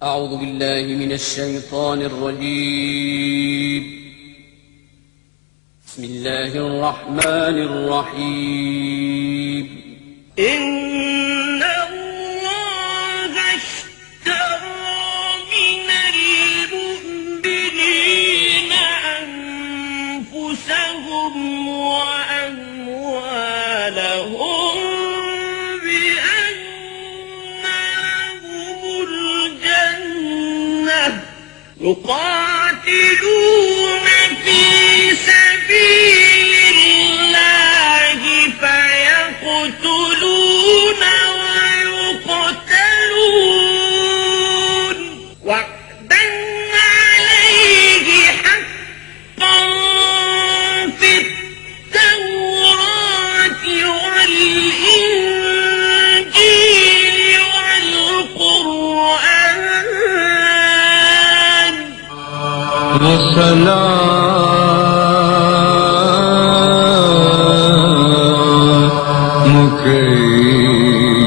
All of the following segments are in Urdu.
أعوذ بالله من الشيطان الرجيم. بسم الله الرحمن الرحيم. إن الله اشترى من المؤمنين أنفسهم وأموالهم بأن لهم الجنة يقاتلون في سبيل الله فيقتلون ويقتلون وعدا عليه حقا في التوراة والإنجيل والقرآن وسلام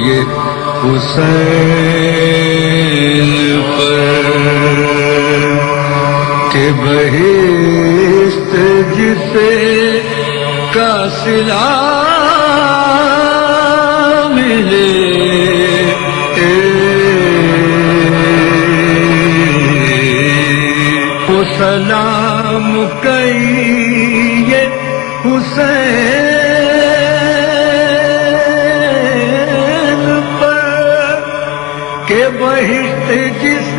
یہ حسین پر کہ بہشت جسے کا صلہ ملے سلام کہیے حسین پر کہ بہشت جس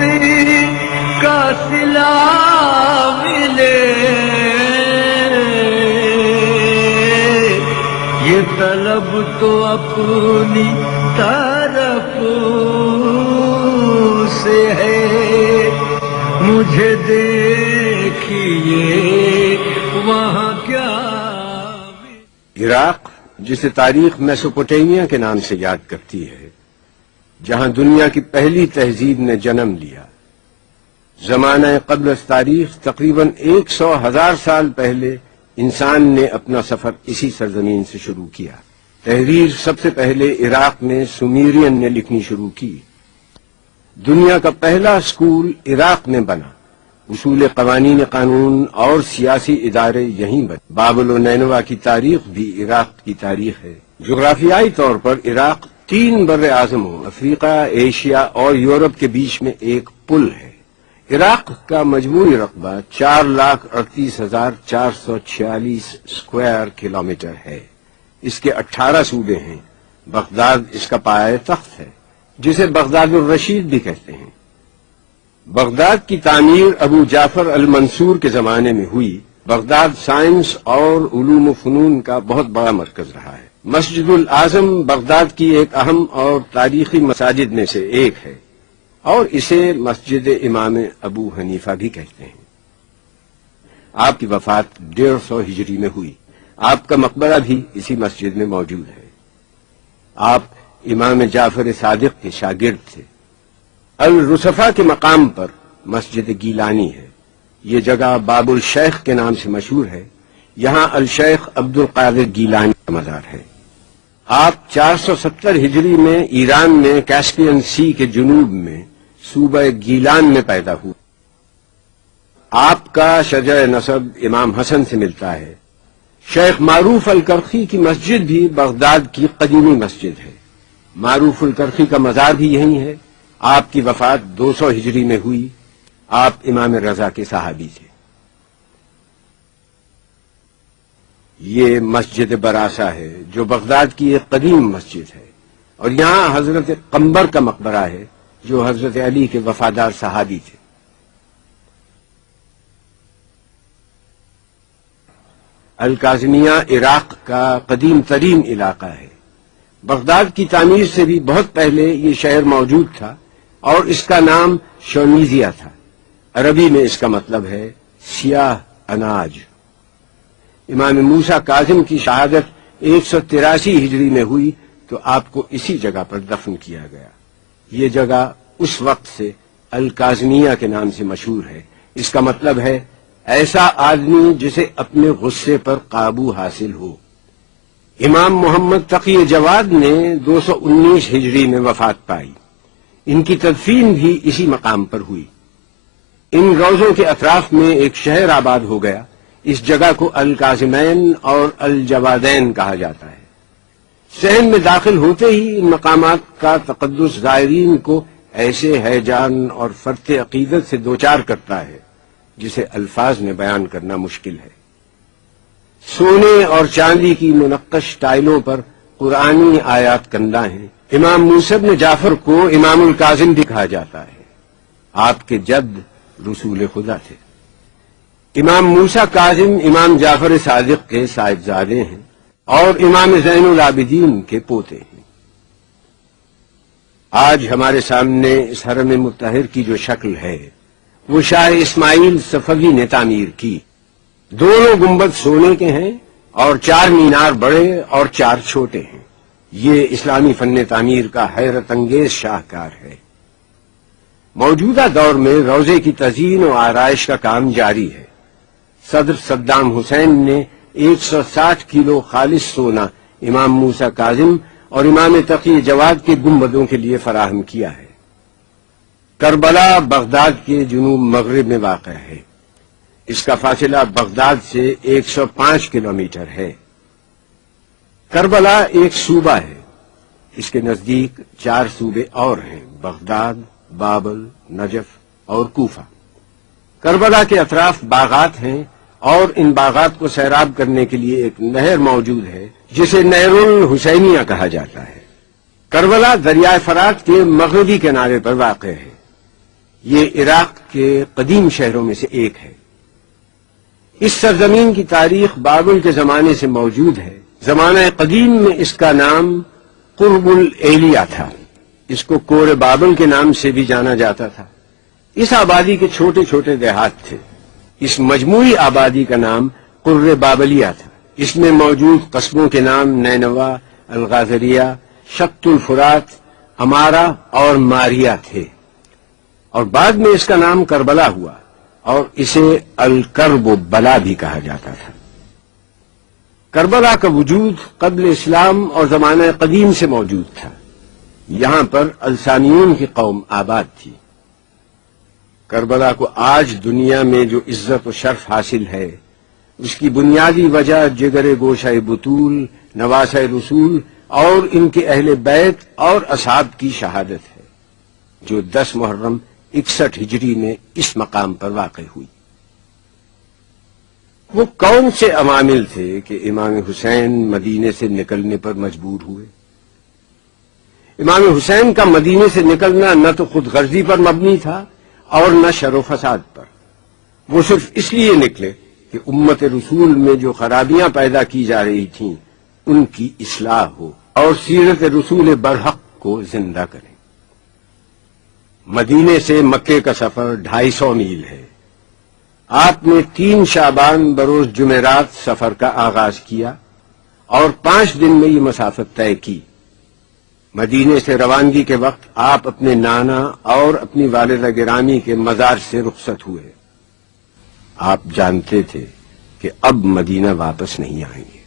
کا صلہ ملے یہ طلب تو اپنی طرف سے ہے مجھے دیکھیے وہاں کیا. عراق جسے تاریخ میسوپوٹیمیا کے نام سے یاد کرتی ہے، جہاں دنیا کی پہلی تہذیب نے جنم لیا، زمانہ قبل از تاریخ تقریباً 100,000 سال پہلے انسان نے اپنا سفر اسی سرزمین سے شروع کیا. تحریر سب سے پہلے عراق میں سومیرین نے لکھنی شروع کی. دنیا کا پہلا اسکول عراق میں بنا. اصول قوانین قانون اور سیاسی ادارے یہیں بنے. بابل و نینوا کی تاریخ بھی عراق کی تاریخ ہے. جغرافیائی طور پر عراق 3 بر اعظموں افریقہ، ایشیا اور یورپ کے بیچ میں ایک پل ہے. عراق کا مجموعی رقبہ 4,38,446 اسکوائر کلومیٹر ہے. اس کے 18 صوبے ہیں. بغداد اس کا پایہ تخت ہے، جسے بغداد الرشید بھی کہتے ہیں. بغداد کی تعمیر ابو جعفر المنصور کے زمانے میں ہوئی. بغداد سائنس اور علوم و فنون کا بہت بڑا مرکز رہا ہے. مسجد الاعظم بغداد کی ایک اہم اور تاریخی مساجد میں سے ایک ہے اور اسے مسجد امام ابو حنیفہ بھی کہتے ہیں. آپ کی وفات 150 ہجری میں ہوئی. آپ کا مقبرہ بھی اسی مسجد میں موجود ہے. آپ امام جعفر صادق کے شاگرد تھے. الرصفہ کے مقام پر مسجد گیلانی ہے. یہ جگہ باب الشیخ کے نام سے مشہور ہے. یہاں الشیخ عبد القادر گیلانی کا مزار ہے. آپ 470 ہجری میں ایران میں کیسپین سی کے جنوب میں صوبہ گیلان میں پیدا ہوئے. آپ کا شجر نسب امام حسن سے ملتا ہے. شیخ معروف الکرخی کی مسجد بھی بغداد کی قدیمی مسجد ہے. معروف الکرخی کا مزار بھی یہیں ہے. آپ کی وفات 200 ہجری میں ہوئی. آپ امام رضا کے صحابی تھے. یہ مسجد براسا ہے جو بغداد کی ایک قدیم مسجد ہے اور یہاں حضرت قمبر کا مقبرہ ہے جو حضرت علی کے وفادار صحابی تھے. الکاظمیہ عراق کا قدیم ترین علاقہ ہے. بغداد کی تعمیر سے بھی بہت پہلے یہ شہر موجود تھا اور اس کا نام شونیزیا تھا. عربی میں اس کا مطلب ہے سیاہ اناج. امام موسیٰ کاظم کی شہادت 183 ہجری میں ہوئی تو آپ کو اسی جگہ پر دفن کیا گیا. یہ جگہ اس وقت سے الکاظمیہ کے نام سے مشہور ہے. اس کا مطلب ہے ایسا آدمی جسے اپنے غصے پر قابو حاصل ہو. امام محمد تقی جواد نے 219 ہجری میں وفات پائی. ان کی تدفین بھی اسی مقام پر ہوئی۔ ان روضوں کے اطراف میں ایک شہر آباد ہو گیا۔ اس جگہ کو القاسمین اور الجوادین کہا جاتا ہے۔ صحن میں داخل ہوتے ہی ان مقامات کا تقدس زائرین کو ایسے ہیجان اور فرط عقیدت سے دوچار کرتا ہے جسے الفاظ میں بیان کرنا مشکل ہے۔ سونے اور چاندی کی منقش ٹائلوں پر قرآنی آیات کندہ ہیں۔ امام موسیٰ بن جعفر کو امام الکاظم بھی کہا جاتا ہے۔ آپ کے جد رسول خدا تھے۔ امام موسیٰ کاظم امام جعفر صادق کے صاحبزادے ہیں اور امام زین العابدین کے پوتے ہیں۔ آج ہمارے سامنے اس حرم مطہر کی جو شکل ہے وہ شاہ اسماعیل صفوی نے تعمیر کی۔ دونوں گنبد سونے کے ہیں اور 4 مینار بڑے اور 4 چھوٹے ہیں۔ یہ اسلامی فن تعمیر کا حیرت انگیز شاہکار ہے۔ موجودہ دور میں روضے کی تزئین و آرائش کا کام جاری ہے۔ صدر صدام حسین نے 160 کلو خالص سونا امام موسیٰ کاظم اور امام تقی جواد کے گنبدوں کے لیے فراہم کیا ہے۔ کربلا بغداد کے جنوب مغرب میں واقع ہے۔ اس کا فاصلہ بغداد سے 105 کلومیٹر ہے۔ کربلا ایک صوبہ ہے۔ اس کے نزدیک 4 صوبے اور ہیں: بغداد، بابل، نجف اور کوفہ۔ کربلا کے اطراف باغات ہیں اور ان باغات کو سیراب کرنے کے لیے ایک نہر موجود ہے جسے نہر الحسینیہ کہا جاتا ہے۔ کربلا دریائے فرات کے مغربی کنارے پر واقع ہے۔ یہ عراق کے قدیم شہروں میں سے ایک ہے۔ اس سرزمین کی تاریخ بابل کے زمانے سے موجود ہے۔ زمانہ قدیم میں اس کا نام قرب الایلیہ تھا۔ اس کو کور بابل کے نام سے بھی جانا جاتا تھا۔ اس آبادی کے چھوٹے چھوٹے دیہات تھے۔ اس مجموعی آبادی کا نام قر بابلیہ تھا۔ اس میں موجود قصبوں کے نام نینوا، الغازریہ، شط الفرات، امارہ اور ماریہ تھے، اور بعد میں اس کا نام کربلا ہوا اور اسے الکرب بلا بھی کہا جاتا تھا۔ کربلا کا وجود قبل اسلام اور زمانہ قدیم سے موجود تھا۔ یہاں پر السامیون کی قوم آباد تھی۔ کربلا کو آج دنیا میں جو عزت و شرف حاصل ہے اس کی بنیادی وجہ جگر گوشہ بطول، نواسہ رسول اور ان کے اہل بیت اور اصحاب کی شہادت ہے، جو 10 محرم 61 ہجری میں اس مقام پر واقع ہوئی۔ وہ کون سے عوامل تھے کہ امام حسین مدینے سے نکلنے پر مجبور ہوئے؟ امام حسین کا مدینے سے نکلنا نہ تو خود غرضی پر مبنی تھا اور نہ شر و فساد پر۔ وہ صرف اس لیے نکلے کہ امت رسول میں جو خرابیاں پیدا کی جا رہی تھیں ان کی اصلاح ہو اور سیرت رسول برحق کو زندہ کریں۔ مدینے سے مکے کا سفر 250 میل ہے۔ آپ نے 3 شعبان بروز جمعرات سفر کا آغاز کیا اور 5 دن میں یہ مسافت طے کی۔ مدینے سے روانگی کے وقت آپ اپنے نانا اور اپنی والدہ گرامی کے مزار سے رخصت ہوئے۔ آپ جانتے تھے کہ اب مدینہ واپس نہیں آئیں گے۔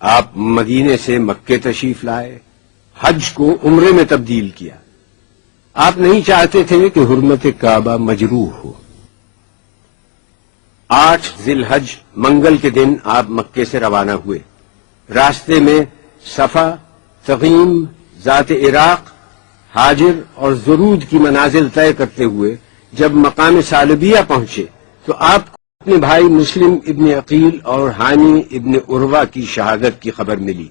آپ مدینے سے مکے تشریف لائے، حج کو عمرے میں تبدیل کیا۔ آپ نہیں چاہتے تھے کہ حرمت کعبہ مجروح ہو۔ 8 ذی الحج منگل کے دن آپ مکے سے روانہ ہوئے۔ راستے میں صفا، تغیم، ذات عراق، حاجر اور زرود کی منازل طے کرتے ہوئے جب مقام ثعلبیہ پہنچے تو آپ کو اپنے بھائی مسلم ابن عقیل اور حانی ابن عروہ کی شہادت کی خبر ملی۔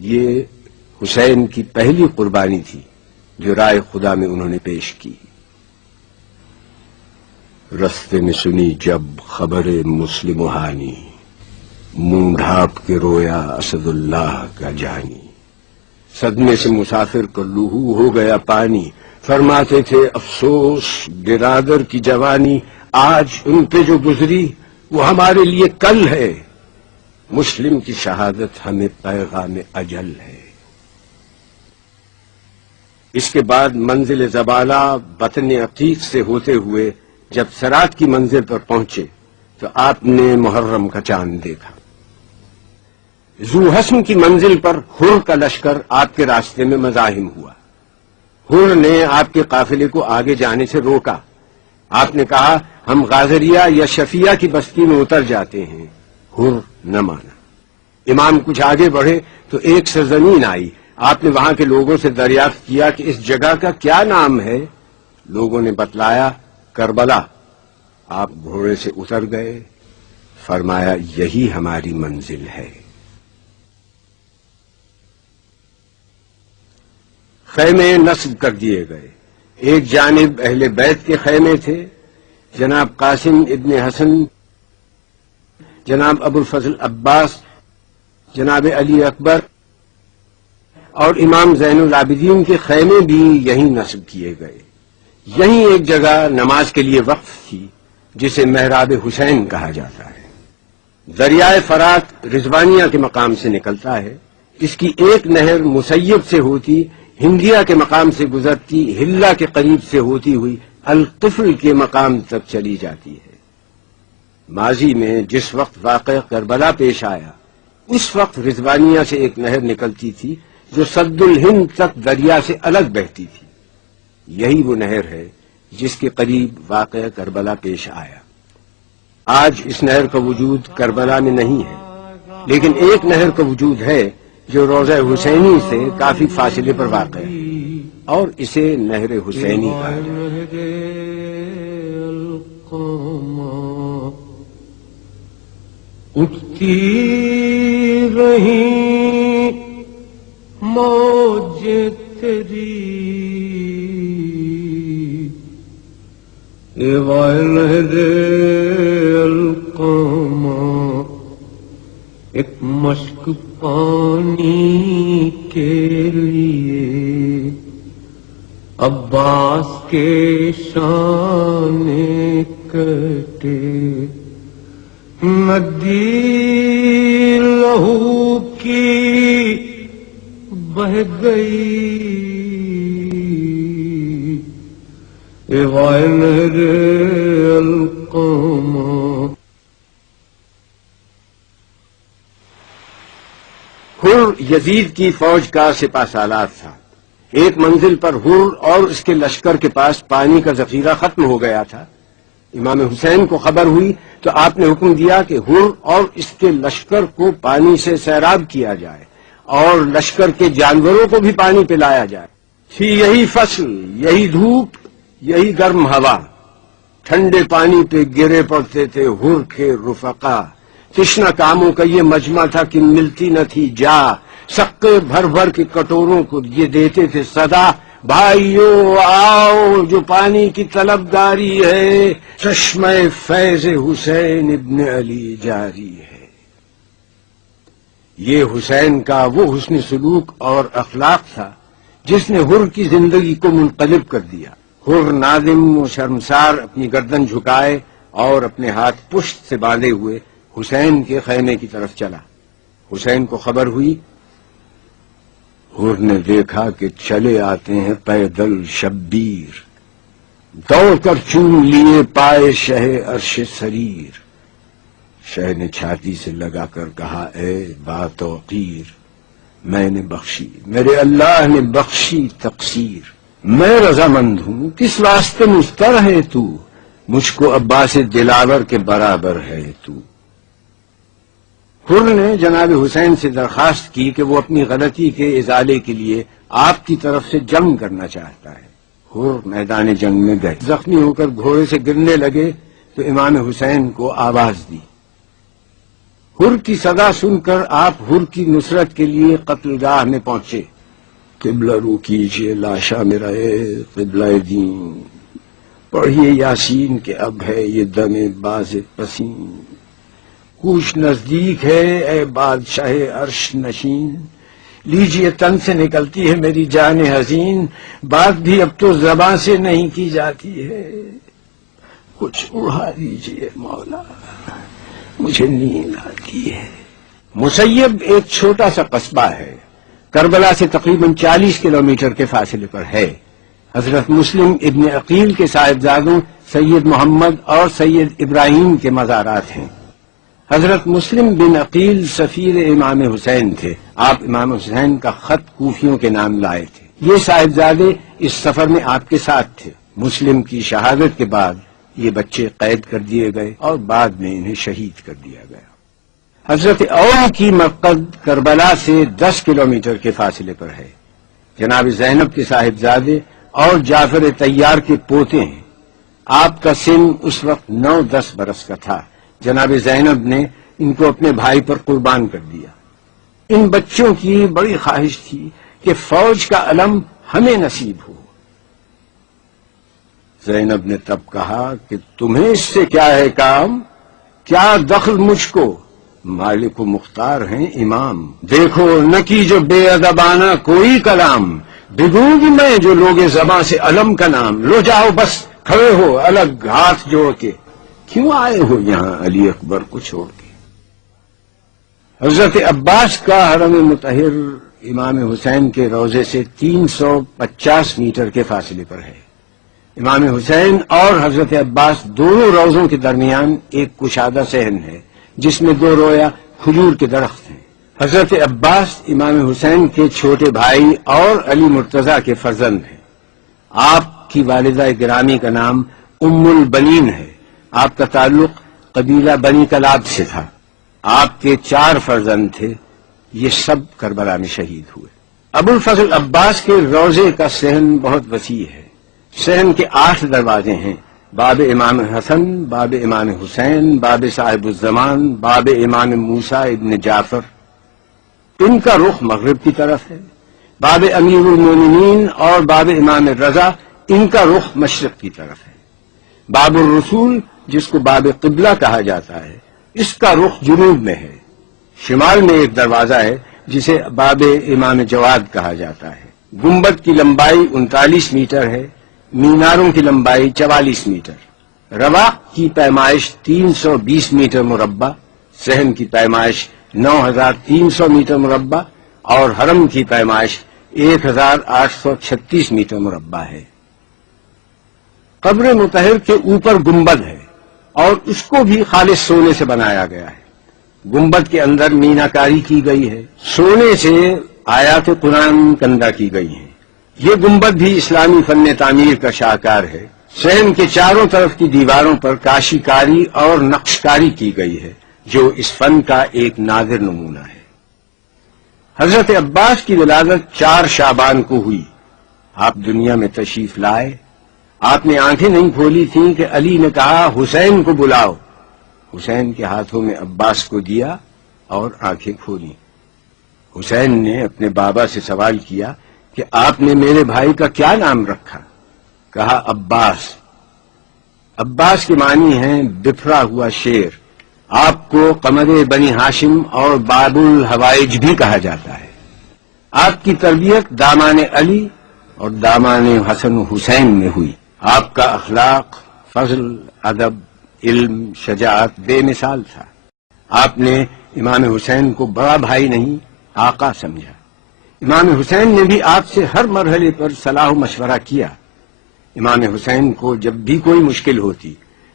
یہ حسین کی پہلی قربانی تھی جو رائے خدا میں انہوں نے پیش کی۔ رستے میں سنی جب خبر مسلم و حانی، منہ ڈھانپ کے رویا اسد اللہ کا جانی۔ صدمے سے مسافر کو لہو ہو گیا پانی، فرماتے تھے افسوس برادر کی جوانی، آج ان پہ جو گزری وہ ہمارے لیے کل ہے، مسلم کی شہادت ہمیں پیغام اجل ہے۔ اس کے بعد منزل زبالہ بطن عقیق سے ہوتے ہوئے جب سرات کی منزل پر پہنچے تو آپ نے محرم کا چاند دیکھا۔ ذو حسن کی منزل پر حر کا لشکر آپ کے راستے میں مزاحم ہوا۔ حر نے آپ کے قافلے کو آگے جانے سے روکا. آپ نے کہا ہم غازریہ یا شفیہ کی بستی میں اتر جاتے ہیں. حر نہ مانا. امام کچھ آگے بڑھے تو ایک سرزمین آئی. آپ نے وہاں کے لوگوں سے دریافت کیا کہ اس جگہ کا کیا نام ہے. لوگوں نے بتلایا کربلا. آپ گھوڑے سے اتر گئے. فرمایا یہی ہماری منزل ہے. خیمے نصب کر دیے گئے. ایک جانب اہل بیت کے خیمے تھے، جناب قاسم ابن حسن، جناب ابو الفضل عباس، جناب علی اکبر اور امام زین العابدین کے خیمے بھی یہیں نصب کیے گئے. یہیں ایک جگہ نماز کے لیے وقف تھی جسے محراب حسین کہا جاتا ہے. دریائے فرات رضوانیہ کے مقام سے نکلتا ہے. اس کی ایک نہر مسیب سے ہوتی ہندیہ کے مقام سے گزرتی ہلا کے قریب سے ہوتی ہوئی القفل کے مقام تک چلی جاتی ہے. ماضی میں جس وقت واقعہ کربلا پیش آیا اس وقت رضوانیہ سے ایک نہر نکلتی تھی جو سد الہند تک دریا سے الگ بہتی تھی. یہی وہ نہر ہے جس کے قریب واقعہ کربلا پیش آیا. آج اس نہر کا وجود کربلا میں نہیں ہے، لیکن ایک نہر کا وجود ہے جو روضہ حسینی سے کافی فاصلے پر واقع ہے اور اسے نہر حسینی کہا جاتا ہے. اٹھتی رہی موج تیری اے نہر القامہ، ایک مشک پانی کے لیے عباس کے شان کٹے، ندی لہو کی بہ گئی اے نہر القامہ. حر یزید کی فوج کا سپہ سالار تھا. ایک منزل پر حر اور اس کے لشکر کے پاس پانی کا ذخیرہ ختم ہو گیا تھا. امام حسین کو خبر ہوئی تو آپ نے حکم دیا کہ حر اور اس کے لشکر کو پانی سے سیراب کیا جائے اور لشکر کے جانوروں کو بھی پانی پلایا جائے. تھی یہی فصل، یہی دھوپ، یہی گرم ہوا. ٹھنڈے پانی پہ گرے پڑتے تھے حر کے رفقا. تشنا کاموں کا یہ مجمع تھا کہ ملتی نہ تھی جا. سکے بھر بھر کے کٹوروں کو یہ دیتے تھے صدا، بھائیو آؤ جو پانی کی طلبگاری ہے، چشمہ فیض حسین ابن علی جاری ہے. یہ حسین کا وہ حسن سلوک اور اخلاق تھا جس نے حر کی زندگی کو منقلب کر دیا. حر نادم و شرمسار اپنی گردن جھکائے اور اپنے ہاتھ پشت سے باندھے ہوئے حسین کے خیمے کی طرف چلا. حسین کو خبر ہوئی. حر نے دیکھا کہ چلے آتے ہیں پیدل شبیر. دوڑ کر چوم لیے پائے شہ عرش سریر. شہ نے چھاتی سے لگا کر کہا اے باتوقیر، میں نے بخشی، میرے اللہ نے بخشی تقصیر. میں رضامند ہوں، کس واسطے مستر ہے تو، مجھ کو عباس دلاور کے برابر ہے تو. حر نے جناب حسین سے درخواست کی کہ وہ اپنی غلطی کے ازالے کے لیے آپ کی طرف سے جنگ کرنا چاہتا ہے. حر میدان جنگ میں گئے. زخمی ہو کر گھوڑے سے گرنے لگے تو امام حسین کو آواز دی. حر کی صدا سن کر آپ حر کی نصرت کے لیے قتل گاہ میں پہنچے. قبلہ رو کیجئے لاشا میرا اے قبلہ دین، پڑھیے یاسین کہ اب ہے یہ دم باز پسین. کوش نزدیک ہے اے بادشاہ عرش نشین، لیجئے تن سے نکلتی ہے میری جان حزین. بات بھی اب تو زباں سے نہیں کی جاتی ہے، کچھ اڑا دیجئے مولا، مجھے نیند آتی ہے. مسیب ایک چھوٹا سا قصبہ ہے، کربلا سے تقریباً 40 کلومیٹر کے فاصلے پر ہے. حضرت مسلم ابن عقیل کے صاحبزادوں سید محمد اور سید ابراہیم کے مزارات ہیں. حضرت مسلم بن عقیل سفیر امام حسین تھے. آپ امام حسین کا خط کوفیوں کے نام لائے تھے. یہ صاحبزادے اس سفر میں آپ کے ساتھ تھے. مسلم کی شہادت کے بعد یہ بچے قید کر دیے گئے اور بعد میں انہیں شہید کر دیا گیا. حضرت اون کی مرقد کربلا سے 10 کلومیٹر کے فاصلے پر ہے. جناب زینب کے صاحبزادے اور جعفر طیار کے پوتے ہیں. آپ کا سن اس وقت 9-10 برس کا تھا. جناب زینب نے ان کو اپنے بھائی پر قربان کر دیا. ان بچوں کی بڑی خواہش تھی کہ فوج کا علم ہمیں نصیب ہو. زینب نے تب کہا کہ تمہیں اس سے کیا ہے کام؟ کیا دخل مجھ کو؟ مالک و مختار ہیں امام. دیکھو نہ کی جو بے ادبانہ کوئی کلام، بگوں گی میں جو لوگ زباں سے علم کا نام. لو جاؤ بس کھڑے ہو الگ ہاتھ جوڑ کے، کیوں آئے ہو یہاں علی اکبر کو چھوڑ کے؟ حضرت عباس کا حرم مطہر امام حسین کے روضے سے 350 میٹر کے فاصلے پر ہے. امام حسین اور حضرت عباس دونوں روضوں کے درمیان ایک کشادہ صحن ہے جس میں 2 رویا کھجور کے درخت ہیں. حضرت عباس امام حسین کے چھوٹے بھائی اور علی مرتضیٰ کے فرزند ہیں. آپ کی والدہ گرامی کا نام ام البنین ہے. آپ کا تعلق قبیلہ بنی کلاب سے تھا. آپ کے 4 فرزند تھے. یہ سب کربلا میں شہید ہوئے. ابو الفضل عباس کے روضے کا صحن بہت وسیع ہے. صحن کے 8 دروازے ہیں: باب امام حسن، باب امام حسین، باب صاحب الزمان، باب امام موسیٰ ابن جعفر. ان کا رخ مغرب کی طرف ہے. باب امیر المومنین اور باب امام رضا، ان کا رخ مشرق کی طرف ہے. باب الرسول جس کو باب قبلہ کہا جاتا ہے، اس کا رخ جنوب میں ہے. شمال میں ایک دروازہ ہے جسے باب امام جواد کہا جاتا ہے. گنبد کی لمبائی 39 میٹر ہے. میناروں کی لمبائی 44 میٹر. رواق کی پیمائش 320 میٹر مربع، صحن کی پیمائش 9300 میٹر مربع اور حرم کی پیمائش 1836 میٹر مربع ہے. قبر مطہر کے اوپر گنبد ہے اور اس کو بھی خالص سونے سے بنایا گیا ہے. گنبد کے اندر میناکاری کی گئی ہے. سونے سے آیات قرآن کندہ کی گئی ہیں. یہ گنبد بھی اسلامی فن تعمیر کا شاہکار ہے. صحن کے چاروں طرف کی دیواروں پر کاشی کاری اور نقش کاری کی گئی ہے جو اس فن کا ایک نادر نمونہ ہے. حضرت عباس کی ولادت 4 شعبان کو ہوئی. آپ دنیا میں تشریف لائے. آپ نے آنکھیں نہیں کھولی تھیں کہ علی نے کہا حسین کو بلاؤ. حسین کے ہاتھوں میں عباس کو دیا اور آنکھیں کھولی. حسین نے اپنے بابا سے سوال کیا کہ آپ نے میرے بھائی کا کیا نام رکھا؟ کہا عباس. عباس کے معنی ہیں بفرا ہوا شیر. آپ کو قمر بنی ہاشم اور باب الحوائج بھی کہا جاتا ہے. آپ کی تربیت دامان علی اور دامان حسن و حسین میں ہوئی. آپ کا اخلاق، فضل، ادب، علم، شجاعت بے مثال تھا. آپ نے امام حسین کو بڑا بھائی نہیں آقا سمجھا. امام حسین نے بھی آپ سے ہر مرحلے پر صلاح و مشورہ کیا. امام حسین کو جب بھی کوئی مشکل ہوتی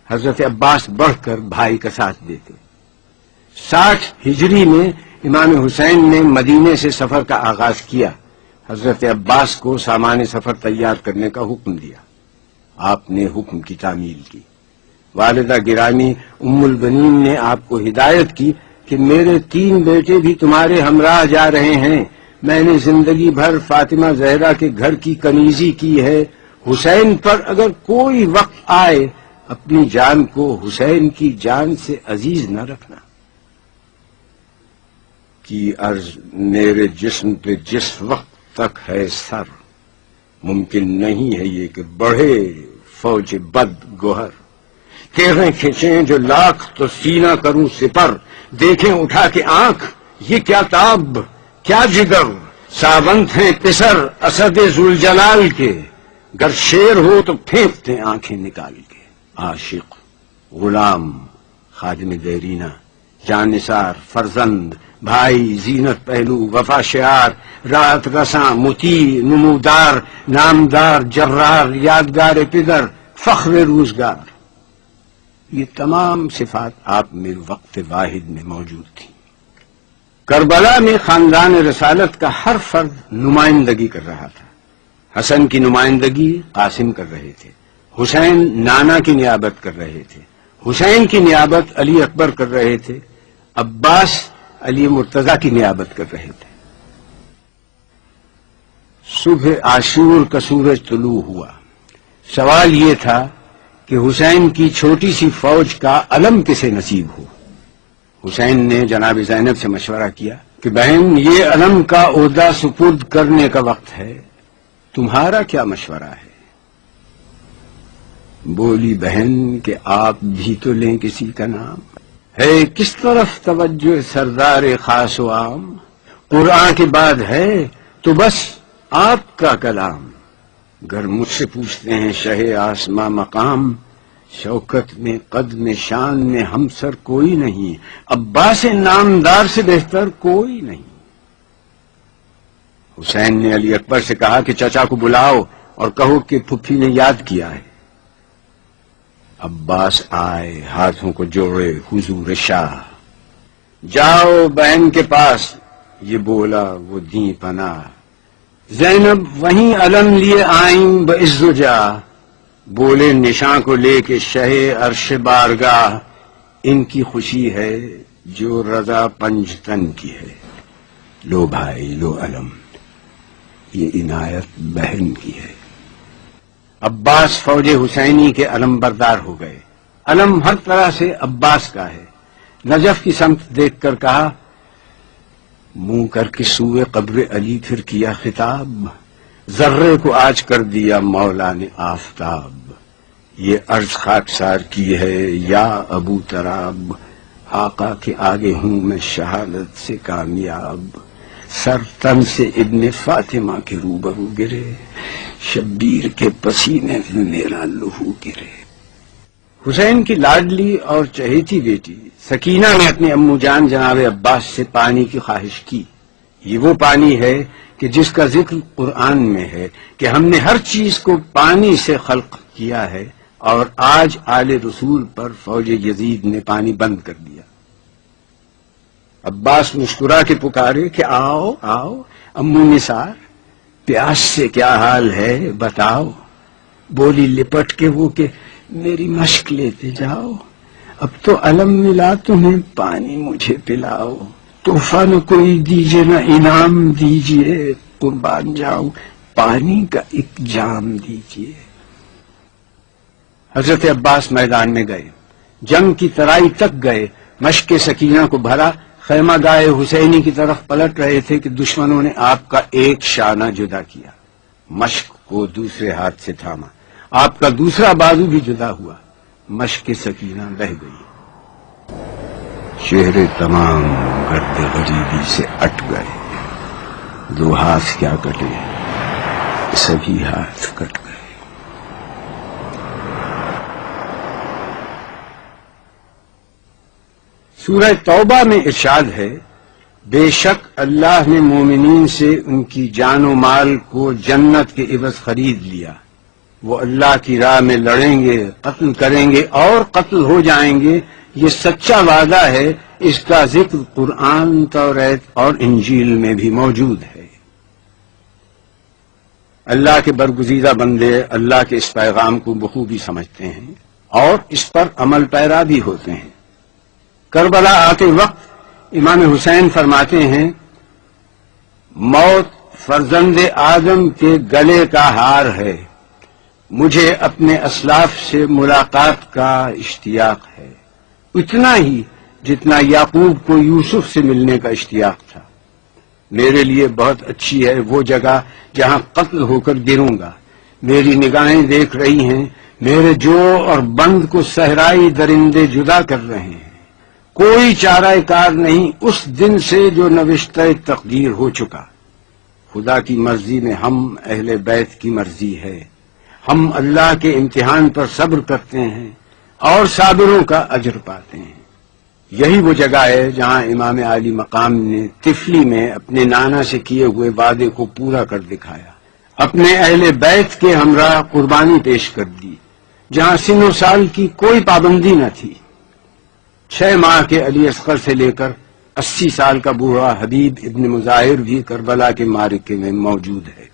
حضرت عباس بڑھ کر بھائی کا ساتھ دیتے. 60 ہجری میں امام حسین نے مدینے سے سفر کا آغاز کیا. حضرت عباس کو سامان سفر تیار کرنے کا حکم دیا. آپ نے حکم کی تعمیل کی. والدہ گرامی ام البنین نے آپ کو ہدایت کی کہ میرے 3 بیٹے بھی تمہارے ہمراہ جا رہے ہیں. میں نے زندگی بھر فاطمہ زہرا کے گھر کی کنیزی کی ہے. حسین پر اگر کوئی وقت آئے اپنی جان کو حسین کی جان سے عزیز نہ رکھنا. کی عرض میرے جسم پہ جس وقت تک ہے سر، ممکن نہیں ہے یہ کہ بڑھے فوج بد گوہر. تیریں کھینچیں جو لاکھ تو سینہ کروں سپر. دیکھیں اٹھا کے آنکھ یہ کیا تاب کیا جگر. ساونت ہیں پسر اسد ذوالجلال کے، گر شیر ہو تو پھینکتے آنکھیں نکال کے. عاشق، غلام، خادم دیرینہ، جانثار، فرزند، بھائی، زینت پہلو، وفا شعار، رات رساں، مطیع، نمودار، نامدار، جرار، یادگار پدر، فخر روزگار، یہ تمام صفات آپ میں وقت واحد میں موجود تھیں. کربلا میں خاندان رسالت کا ہر فرد نمائندگی کر رہا تھا. حسن کی نمائندگی قاسم کر رہے تھے، حسین نانا کی نیابت کر رہے تھے، حسین کی نیابت علی اکبر کر رہے تھے، عباس علی مرتضی کی نیابت کر رہے تھے۔ صبح عاشور کا سورج طلوع ہوا۔ سوال یہ تھا کہ حسین کی چھوٹی سی فوج کا علم کسے نصیب ہو۔ حسین نے جناب زینب سے مشورہ کیا کہ بہن، یہ علم کا عہدہ سپرد کرنے کا وقت ہے، تمہارا کیا مشورہ ہے؟ بولی بہن کہ آپ بھی تو لیں کسی کا نام، ہے کس طرف توجہ سردار خاص و عام، قرآن کے بعد ہے تو بس آپ کا کلام۔ گر مجھ سے پوچھتے ہیں شہ آسماں مقام، شوکت میں قد میں شان میں ہم سر کوئی نہیں، عباس نامدار سے بہتر کوئی نہیں۔ حسین نے علی اکبر سے کہا کہ چچا کو بلاؤ اور کہو کہ پھپھی نے یاد کیا ہے۔ عباس آئے، ہاتھوں کو جوڑے، حضور شاہ جاؤ بہن کے پاس، یہ بولا وہ دیں پناہ۔ زینب وہیں علم لیے آئیں بعز و جاہ، بولے نشاں کو لے کے شہ عرش بارگاہ، ان کی خوشی ہے جو رضا پنجتن کی ہے۔ لو بھائی لو علم، یہ عنایت بہن کی ہے۔ عباس فوج حسینی کے علم بردار ہو گئے۔ علم ہر طرح سے عباس کا ہے۔ نجف کی سمت دیکھ کر کہا، منہ کر کے سوئے قبر علی پھر کیا خطاب، ذرے کو آج کر دیا مولا نے آفتاب۔ یہ عرض خاکسار کی ہے یا ابو تراب، آقا کے آگے ہوں میں شہادت سے کامیاب۔ سر تن سے ابن فاطمہ کے روبرو گرے، شبیر کے پسینے میں میرا لہو گرے۔ حسین کی لاڈلی اور چہیتی بیٹی سکینہ نے اپنی امو جان جناب عباس سے پانی کی خواہش کی۔ یہ وہ پانی ہے کہ جس کا ذکر قرآن میں ہے کہ ہم نے ہر چیز کو پانی سے خلق کیا ہے، اور آج آل رسول پر فوج یزید نے پانی بند کر دیا۔ عباس مسکرا کے پکارے کہ آؤ آؤ امو نثار، پیاس سے کیا حال ہے بتاؤ۔ بولی لپٹ کے وہ کہ میری مشق لیتے جاؤ، اب تو علم ملا تمہیں پانی مجھے پلاؤ۔ تحفہ نہ کوئی دیجیے نہ انعام دیجیے، قربان جاؤ پانی کا ایک جام دیجیے۔ حضرت عباس میدان میں گئے، جنگ کی ترائی تک گئے، مشق سکینہ کو بھرا، خیمہ گائے حسینی کی طرف پلٹ رہے تھے کہ دشمنوں نے آپ کا ایک شانہ جدا کیا، مشق کو دوسرے ہاتھ سے تھاما، آپ کا دوسرا بازو بھی جدا ہوا، مشق سکینہ بہہ گئی۔ چہرے تمام گرد غریبی سے اٹ گئے، دو ہاتھ کیا کٹے، سبھی ہاتھ کٹ گئے۔ سورہ توبہ میں ارشاد ہے، بے شک اللہ نے مومنین سے ان کی جان و مال کو جنت کے عوض خرید لیا، وہ اللہ کی راہ میں لڑیں گے، قتل کریں گے اور قتل ہو جائیں گے، یہ سچا وعدہ ہے، اس کا ذکر قرآن، توریت اور انجیل میں بھی موجود ہے۔ اللہ کے برگزیدہ بندے اللہ کے اس پیغام کو بخوبی سمجھتے ہیں اور اس پر عمل پیرا بھی ہوتے ہیں۔ کربلا آتے وقت امام حسین فرماتے ہیں، موت فرزند آدم کے گلے کا ہار ہے، مجھے اپنے اسلاف سے ملاقات کا اشتیاق ہے، اتنا ہی جتنا یعقوب کو یوسف سے ملنے کا اشتیاق تھا۔ میرے لیے بہت اچھی ہے وہ جگہ جہاں قتل ہو کر گروں گا، میری نگاہیں دیکھ رہی ہیں میرے جو اور بند کو صحرائی درندے جدا کر رہے ہیں، کوئی چارہ کار نہیں اس دن سے جو نوشتہ تقدیر ہو چکا۔ خدا کی مرضی میں ہم اہل بیت کی مرضی ہے، ہم اللہ کے امتحان پر صبر کرتے ہیں اور صابروں کا اجر پاتے ہیں۔ یہی وہ جگہ ہے جہاں امام عالی مقام نے طفلی میں اپنے نانا سے کیے ہوئے وعدے کو پورا کر دکھایا، اپنے اہل بیت کے ہمراہ قربانی پیش کر دی، جہاں سن و سال کی کوئی پابندی نہ تھی۔ 6 ماہ کے علی اصغر سے لے کر 80 سال کا بوڑھا حبیب ابن مظاہر بھی کربلا کے معرکے میں موجود ہے۔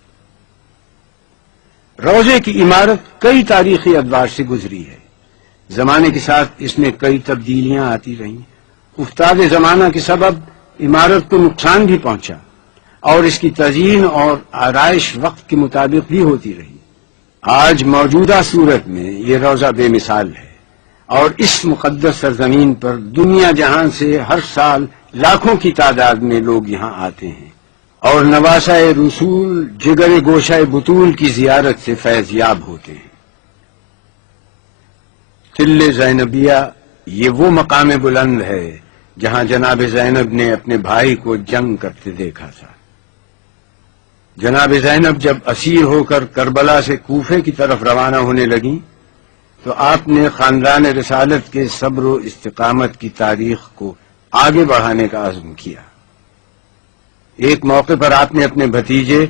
روضے کی عمارت کئی تاریخی ادوار سے گزری ہے. زمانے کے ساتھ اس میں کئی تبدیلیاں آتی رہیں. افتاد زمانہ کے سبب عمارت کو نقصان بھی پہنچا اور اس کی تزئین اور آرائش وقت کے مطابق بھی ہوتی رہی. آج موجودہ صورت میں یہ روضہ بے مثال ہے اور اس مقدس سرزمین پر دنیا جہاں سے ہر سال لاکھوں کی تعداد میں لوگ یہاں آتے ہیں اور نواسہ رسول جگر گوشہ بطول کی زیارت سے فیض یاب ہوتے ہیں. تل زینبیہ یہ وہ مقام بلند ہے جہاں جناب زینب نے اپنے بھائی کو جنگ کرتے دیکھا تھا. جناب زینب جب اسیر ہو کر کربلا سے کوفے کی طرف روانہ ہونے لگیں تو آپ نے خاندان رسالت کے صبر و استقامت کی تاریخ کو آگے بڑھانے کا عزم کیا. ایک موقع پر آپ نے اپنے بھتیجے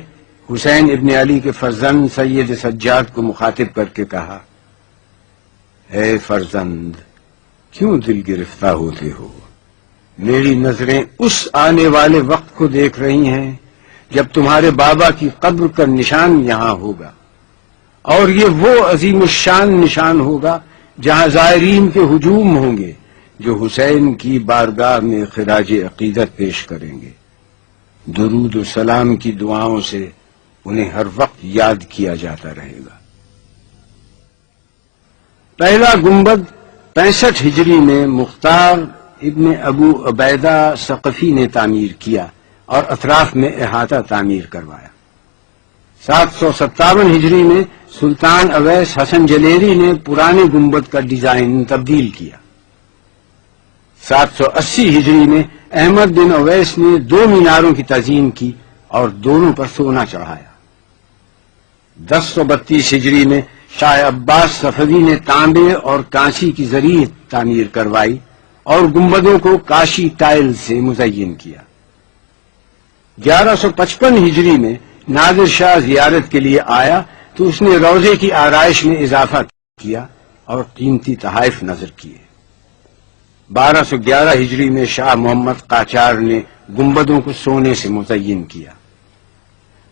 حسین ابن علی کے فرزند سید سجاد کو مخاطب کر کے کہا، اے فرزند، کیوں دل گرفتہ ہوتے ہو؟ میری نظریں اس آنے والے وقت کو دیکھ رہی ہیں جب تمہارے بابا کی قبر کا نشان یہاں ہوگا، اور یہ وہ عظیم الشان نشان ہوگا جہاں زائرین کے ہجوم ہوں گے جو حسین کی بارگاہ میں خراج عقیدت پیش کریں گے. درود و سلام کی دعاؤں سے انہیں ہر وقت یاد کیا جاتا رہے گا. پہلا گنبد 65 ہجری میں مختار ابن ابو عبیدہ ثقفی نے تعمیر کیا اور اطراف میں احاطہ تعمیر کروایا. 757 ہجری میں سلطان اویس حسن جلیری نے پرانے گنبد کا ڈیزائن تبدیل کیا. 780 ہجری میں احمد بن اویس نے 2 میناروں کی تزئین کی اور دونوں پر سونا چڑھایا. 1032 ہجری میں شاہ عباس صفوی نے تانبے اور کانسی کی زرعی تعمیر کروائی اور گنبدوں کو کاشی ٹائل سے مزین کیا. 1155 ہجری میں نادر شاہ زیارت کے لیے آیا تو اس نے روضے کی آرائش میں اضافہ کیا اور قیمتی تحائف نظر کیے. 1211 ہجری میں شاہ محمد قاچار نے گنبدوں کو سونے سے مزین کیا.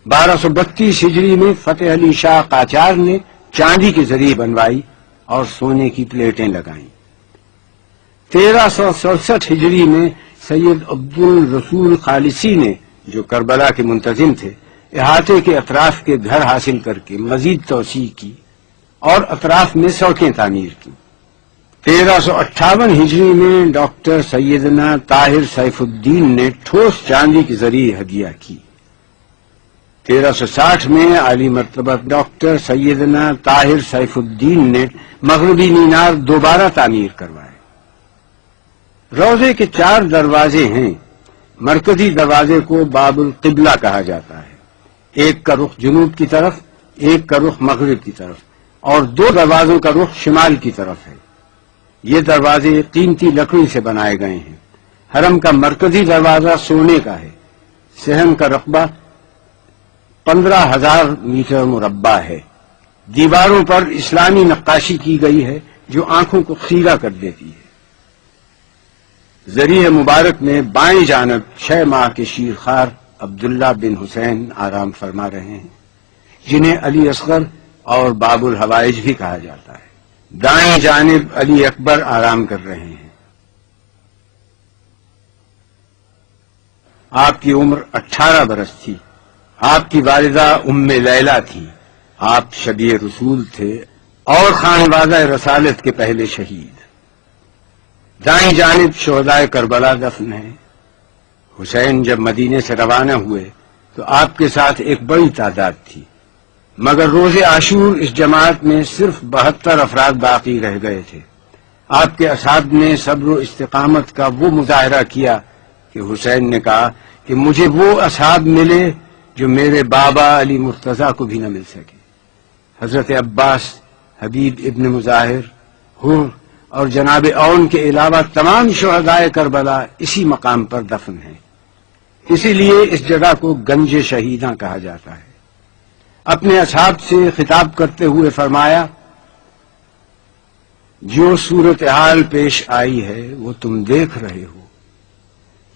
1232 ہجری میں فتح علی شاہ قاچار نے چاندی کے ذریعے بنوائی اور سونے کی پلیٹیں لگائیں. 1367 ہجری میں سید عبد الرسول خالصی نے، جو کربلا کے منتظم تھے، احاطے کے اطراف کے گھر حاصل کر کے مزید توسیع کی اور اطراف میں سڑکیں تعمیر کی. 1358 ہجری میں ڈاکٹر سیدنا طاہر سیف الدین نے ٹھوس چاندی کے ذریعے ہدیہ کی. 1360 میں عالی مرتبہ ڈاکٹر سیدنا طاہر سیف الدین نے مغربی مینار دوبارہ تعمیر کروائے. روضے کے 4 دروازے ہیں. مرکزی دروازے کو باب القبلہ کہا جاتا ہے. ایک کا رخ جنوب کی طرف، ایک کا رخ مغرب کی طرف، اور 2 دروازوں کا رخ شمال کی طرف ہے. یہ دروازے قیمتی لکڑی سے بنائے گئے ہیں. حرم کا مرکزی دروازہ سونے کا ہے. صحن کا رقبہ 15,000 میٹر مربع ہے. دیواروں پر اسلامی نقاشی کی گئی ہے جو آنکھوں کو خیرہ کر دیتی ہے. ذریعہ مبارک میں بائیں جانب 6 ماہ کے شیرخوار عبداللہ بن حسین آرام فرما رہے ہیں، جنہیں علی اصغر اور باب الحوائج بھی کہا جاتا ہے. دائیں جانب علی اکبر آرام کر رہے ہیں. آپ کی عمر 18 برس تھی. آپ کی والدہ ام لیلہ تھی. آپ شبیہ رسول تھے اور خانوادہ رسالت کے پہلے شہید. دائیں جانب شہدائے کربلا دفن ہیں. حسین جب مدینے سے روانہ ہوئے تو آپ کے ساتھ ایک بڑی تعداد تھی، مگر روز عاشور اس جماعت میں صرف 72 افراد باقی رہ گئے تھے. آپ کے اصحاب نے صبر و استقامت کا وہ مظاہرہ کیا کہ حسین نے کہا کہ مجھے وہ اصحاب ملے جو میرے بابا علی مرتضیٰ کو بھی نہ مل سکے. حضرت عباس، حبیب ابن مظاہر، حر اور جناب اون کے علاوہ تمام شہدائے کربلا اسی مقام پر دفن ہیں. اسی لیے اس جگہ کو گنج شہیداں کہا جاتا ہے. اپنے اصحاب سے خطاب کرتے ہوئے فرمایا، جو صورتحال پیش آئی ہے وہ تم دیکھ رہے ہو.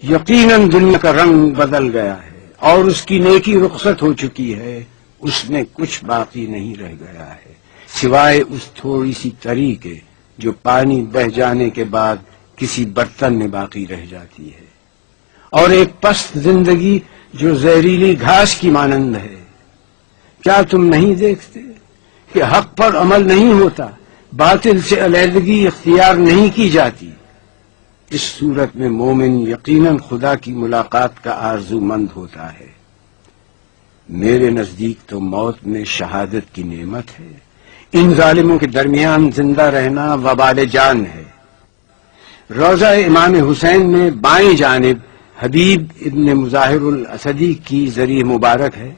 یقیناً دنیا کا رنگ بدل گیا ہے اور اس کی نیکی رخصت ہو چکی ہے، اس میں کچھ باقی نہیں رہ گیا ہے سوائے اس تھوڑی سی تری کے جو پانی بہہ جانے کے بعد کسی برتن میں باقی رہ جاتی ہے، اور ایک پست زندگی جو زہریلی گھاس کی مانند ہے۔ کیا تم نہیں دیکھتے کہ حق پر عمل نہیں ہوتا، باطل سے علیحدگی اختیار نہیں کی جاتی؟ اس صورت میں مومن یقیناً خدا کی ملاقات کا آرزو مند ہوتا ہے۔ میرے نزدیک تو موت میں شہادت کی نعمت ہے، ان ظالموں کے درمیان زندہ رہنا وبال جان ہے۔ روضہ امام حسین میں بائیں جانب حبیب ابن مظاہر الاسدی کی ذریع مبارک ہے۔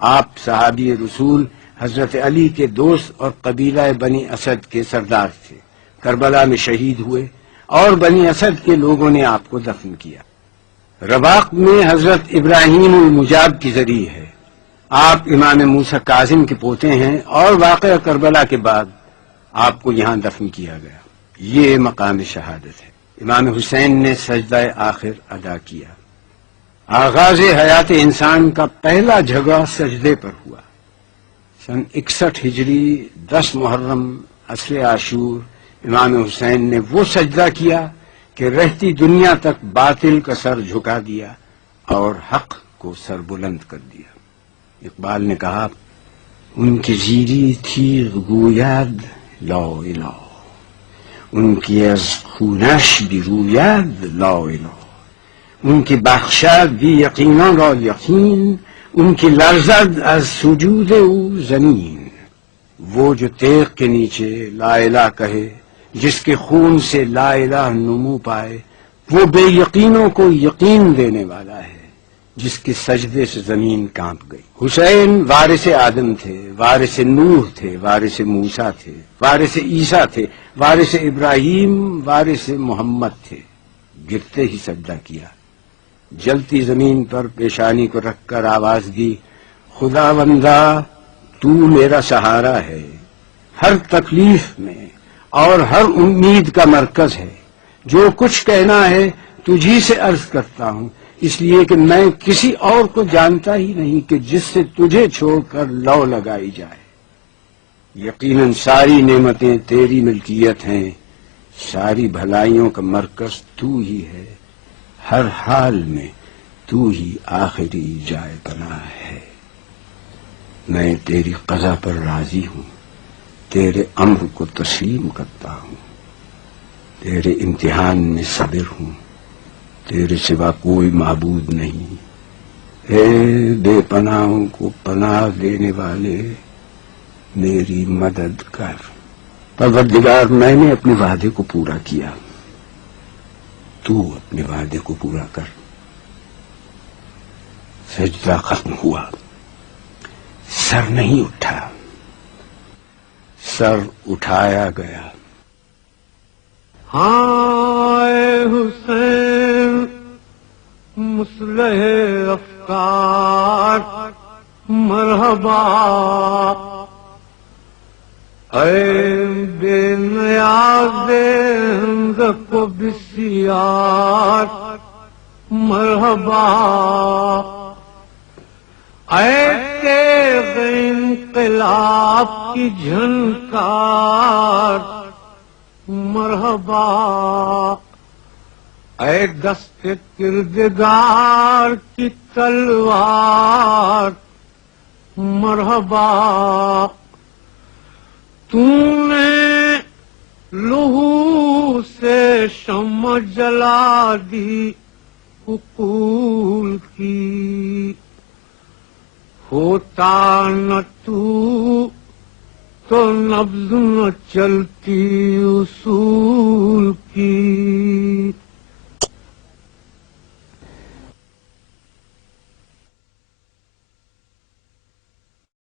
آپ صحابی رسول حضرت علی کے دوست اور قبیلہ بنی اسد کے سردار تھے، کربلا میں شہید ہوئے اور بنی اسد کے لوگوں نے آپ کو دفن کیا۔ رباق میں حضرت ابراہیم المجاب کی ذریع ہے، آپ امام موسیٰ کاظم کے پوتے ہیں اور واقعہ کربلا کے بعد آپ کو یہاں دفن کیا گیا۔ یہ مقام شہادت ہے۔ امام حسین نے سجدہ آخر ادا کیا۔ آغاز حیات انسان کا پہلا جھگڑا سجدے پر ہوا۔ سن 61 ہجری 10 محرم عصر عاشور امام حسین نے وہ سجدہ کیا کہ رہتی دنیا تک باطل کا سر جھکا دیا اور حق کو سر بلند کر دیا۔ اقبال نے کہا، ان کی زیری تیغ گوید لا الہ، ان کی از خونش بیروید لا الہ، ان کی بخشد بی یقینان را یقین، ان کی لرزد از سجود او زمین۔ وہ جو تیغ کے نیچے لا الہ کہے، جس کے خون سے لا الہ نمو پائے، وہ بے یقینوں کو یقین دینے والا ہے، جس کے سجدے سے زمین کانپ گئی۔ حسین وارث آدم تھے، وارث نوح تھے، وارث موسیٰ تھے، وارث عیسیٰ تھے، وارث ابراہیم، وارث محمد تھے۔ گرتے ہی سجدہ کیا، جلتی زمین پر پیشانی کو رکھ کر آواز دی، خدا بندہ تو میرا سہارا ہے، ہر تکلیف میں اور ہر امید کا مرکز ہے۔ جو کچھ کہنا ہے تجھی سے عرض کرتا ہوں، اس لیے کہ میں کسی اور کو جانتا ہی نہیں کہ جس سے تجھے چھوڑ کر لو لگائی جائے۔ یقیناً ساری نعمتیں تیری ملکیت ہیں، ساری بھلائیوں کا مرکز تو ہی ہے، ہر حال میں تو ہی آخری جائے پناہ ہے۔ میں تیری قضا پر راضی ہوں، تیرے امر کو تسلیم کرتا ہوں، تیرے امتحان میں صبر ہوں، تیرے سوا کوئی معبود نہیں۔ اے بے پناہوں کو پناہ دینے والے، میری مدد کر۔ پروردگار، میں نے اپنے وعدے کو پورا کیا، تو اپنے وعدے کو پورا کر۔ سجدہ ختم ہوا، سر نہیں اٹھا، سر اٹھایا گیا۔ ہائے حسین مصلح افکار مرحبا، اے بے نیاز ہمزق و بسیار مرحبا، اے تیغ انقلاب کی جھنکار مرحبا، اے دست کردگار کی تلوار مرحبا، تو نے لہو سے شمع جلا دی عقول کی، ہوتا نہ تو نبض نہ چلتی اصول کی۔